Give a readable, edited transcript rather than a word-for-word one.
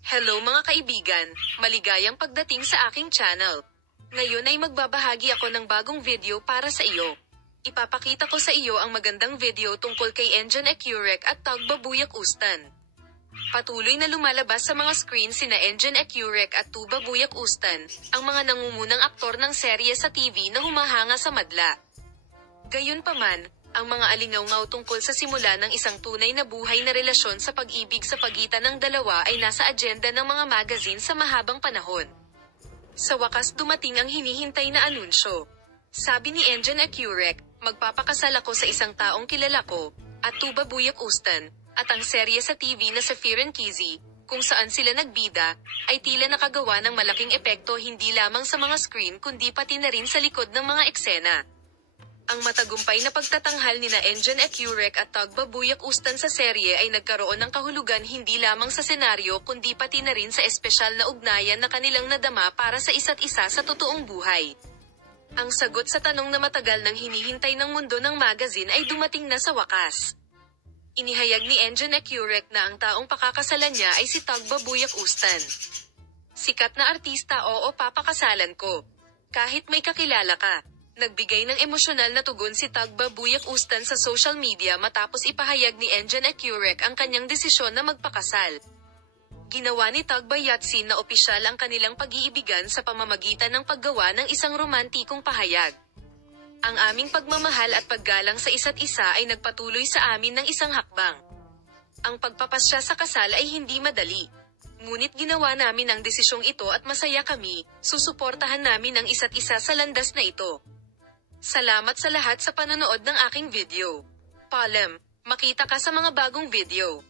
Hello mga kaibigan, maligayang pagdating sa aking channel. Ngayon ay magbabahagi ako ng bagong video para sa iyo. Ipapakita ko sa iyo ang magandang video tungkol kay Engin Ecurek at Tugbabuyak Ustan. Patuloy na lumalabas sa mga screen sina Engin Ecurek at Tugbabuyak Ustan, ang mga nangungunang aktor ng serye sa TV na humahanga sa madla. Gayunpaman, ang mga alingaw-ngaw tungkol sa simula ng isang tunay na buhay na relasyon sa pag-ibig sa pagitan ng dalawa ay nasa agenda ng mga magazine sa mahabang panahon. Sa wakas dumating ang hinihintay na anunsyo. Sabi ni Engin Ecurek, magpapakasal ako sa isang taong kilala ko, at Tugbabuyak Ustan, at ang serye sa TV na sa Fear and Kizzy, kung saan sila nagbida, ay tila nakagawa ng malaking epekto hindi lamang sa mga screen kundi pati na rin sa likod ng mga eksena. Ang matagumpay na pagtatanghal nina Engin Ecurek at Tugbabuyak Ustan sa serye ay nagkaroon ng kahulugan hindi lamang sa senaryo kundi pati na rin sa espesyal na ugnayan na kanilang nadama para sa isa't isa sa totoong buhay. Ang sagot sa tanong na matagal nang hinihintay ng mundo ng magazine ay dumating na sa wakas. Inihayag ni Engin Ecurek na ang taong pakakasalan niya ay si Tugbabuyak Ustan. Sikat na artista, oo, papakasalan ko. Kahit may kakilala ka. Nagbigay ng emosyonal na tugon si Tugbabuyak Ustan sa social media matapos ipahayag ni Engin Ecurek ang kanyang desisyon na magpakasal. Ginawa ni Tugbabuyak na opisyal ang kanilang pag-iibigan sa pamamagitan ng paggawa ng isang romantikong pahayag. Ang aming pagmamahal at paggalang sa isa't isa ay nagpatuloy sa amin ng isang hakbang. Ang pagpapasya sa kasal ay hindi madali. Ngunit ginawa namin ang desisyong ito at masaya kami, susuportahan namin ang isa't isa sa landas na ito. Salamat sa lahat sa panonood ng aking video. Paalam, makita ka sa mga bagong video.